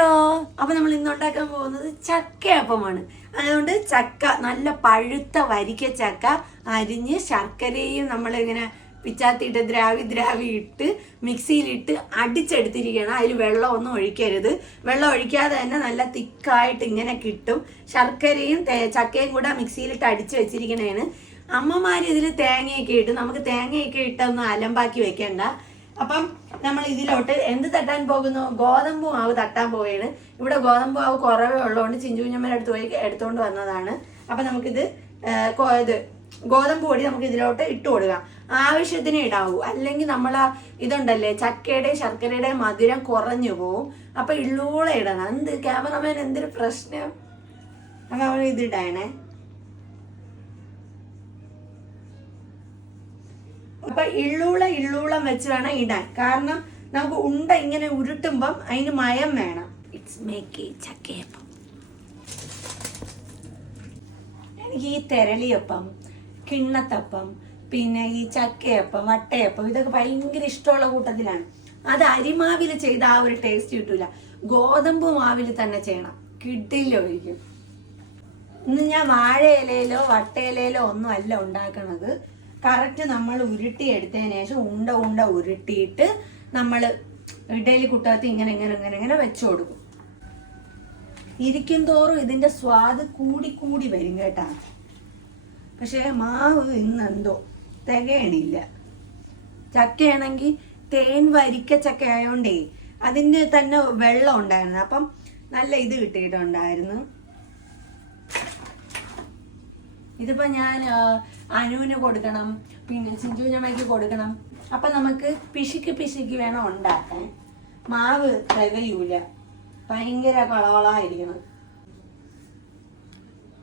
Hello, അപ്പൊ നമ്മൾ ഇന്ന് ഉണ്ടാക്കാൻ പോകുന്നത് ചക്കയപ്പമാണ്. അതുകൊണ്ട് ചക്ക നല്ല പഴുത്ത വരിക്ക ചക്ക അരിഞ്ഞ് ശർക്കരയും നമ്മളിങ്ങനെ പിച്ചാത്തിയിട്ട് ദ്രാവി ഇട്ട് മിക്സിയിലിട്ട് അടിച്ചെടുത്തിരിക്കുകയാണ്. അതിൽ വെള്ളമൊന്നും ഒഴിക്കരുത്. വെള്ളം ഒഴിക്കാതെ തന്നെ നല്ല തിക്കായിട്ട് ഇങ്ങനെ കിട്ടും. ശർക്കരയും ചക്കയും കൂടെ മിക്സിയിലിട്ട് അടിച്ച് വെച്ചിരിക്കണേന്. അമ്മമാർ ഇതിൽ തേങ്ങയൊക്കെ ഇട്ട്, നമുക്ക് തേങ്ങയൊക്കെ ഇട്ടൊന്നും അലമ്പാക്കി വെക്കണ്ട. അപ്പം നമ്മൾ ഇതിലോട്ട് എന്ത് തട്ടാൻ പോകുന്നു? ഗോതമ്പ് മാവ് തട്ടാൻ പോവുകയാണ്. ഇവിടെ ഗോതമ്പ് മാവ് കുറവേ ഉള്ളതുകൊണ്ട് ചിഞ്ചു കുഞ്ഞമ്മയുടെ അടുത്ത് പോയി എടുത്തുകൊണ്ട് വന്നതാണ്. അപ്പം നമുക്കിത് ഗോതമ്പ് പൊടി നമുക്ക് ഇതിലോട്ട് ഇട്ട് കൊടുക്കാം. ആവശ്യത്തിന് ഇടാവൂ, അല്ലെങ്കിൽ നമ്മൾ ഇതുണ്ടല്ലേ ചക്കയുടെ ശർക്കരയുടെ മധുരം കുറഞ്ഞു പോവും. അപ്പൊ ഇള്ളൂളെ ഇടണം. എന്ത് ക്യാമറമാൻ, എന്തൊരു പ്രശ്നം. അപ്പൊ അവൾ ഇതിടണേ. അപ്പൊ ഇള്ളൂളം വെച്ച് വേണം ഇടാൻ. കാരണം നമുക്ക് ഉണ്ട ഇങ്ങനെ ഉരുട്ടുമ്പം അതിന് മയം വേണം. ഇറ്റ്സ് മേക്ക് ചക്കയപ്പം. എനിക്ക് ഈ തെരളിയപ്പം, കിണ്ണത്തപ്പം, പിന്നെ ഈ ചക്കയപ്പം, വട്ടയപ്പം ഇതൊക്കെ ഭയങ്കര ഇഷ്ടമുള്ള കൂട്ടത്തിലാണ്. അത് അരിമാവിൽ ചെയ്ത ആ ഒരു ടേസ്റ്റ് കിട്ടൂല. ഗോതമ്പ് മാവിൽ തന്നെ ചെയ്യണം, കിട്ടില്ലായിരിക്കും. ഇന്ന് ഞാൻ വാഴ ഇലയിലോ വട്ടയിലയിലോ ഒന്നും അല്ല ഉണ്ടാക്കണത്. കറക്റ്റ് നമ്മൾ ഉരുട്ടിയെടുത്തതിന് ശേഷം ഉണ്ട ഉരുട്ടിയിട്ട് നമ്മൾ ഇഡലി കുട്ടകത്ത് ഇങ്ങനെ വെച്ചു കൊടുക്കും. ഇരിക്കും തോറും ഇതിന്റെ സ്വാദ് കൂടി വരും കേട്ടാ. പക്ഷെ മാവ് ഇന്നെന്തോ തികയണില്ല. ചക്കയാണെങ്കിൽ തേൻ വരിക്ക ചക്ക ആയോണ്ടേ അതിന് തന്നെ വെള്ളം ഉണ്ടായിരുന്നു. അപ്പം നല്ല ഇത് കിട്ടിയിട്ടുണ്ടായിരുന്നു. ഇതിപ്പോ ഞാൻ അനുവിന് കൊടുക്കണം, പിന്നെ ചിഞ്ചു ഞമ്മയ്ക്ക് കൊടുക്കണം. അപ്പൊ നമുക്ക് പിശുക്ക് വേണം ഉണ്ടാക്കാൻ. മാവ് തികയൂല, ഭയങ്കര കളകളായിരിക്കണം.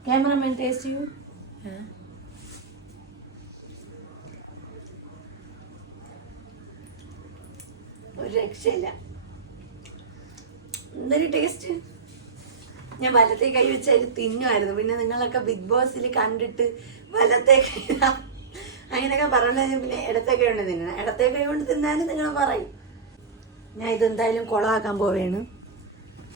ക്യാമറമാൻ ടേസ്റ്റ് ചെയ്യൂ. ഒരു രക്ഷയില്ല, എന്തൊരു ടേസ്റ്റ്. ഞാൻ വലത്തേ കൈ വെച്ചാൽ തിന്നുമായിരുന്നു. പിന്നെ നിങ്ങളൊക്കെ ബിഗ് ബോസിൽ കണ്ടിട്ട് വലത്തേ കൈ അങ്ങനെയൊക്കെ പറഞ്ഞാൽ പിന്നെ ഇടത്തെ കൈ കൊണ്ട് തിന്നണം. ഇടത്തെ കൈ കൊണ്ട് തിന്നാലും നിങ്ങൾ പറയും. ഞാൻ ഇതെന്തായാലും കുളമാക്കാൻ പോവുകയാണ്.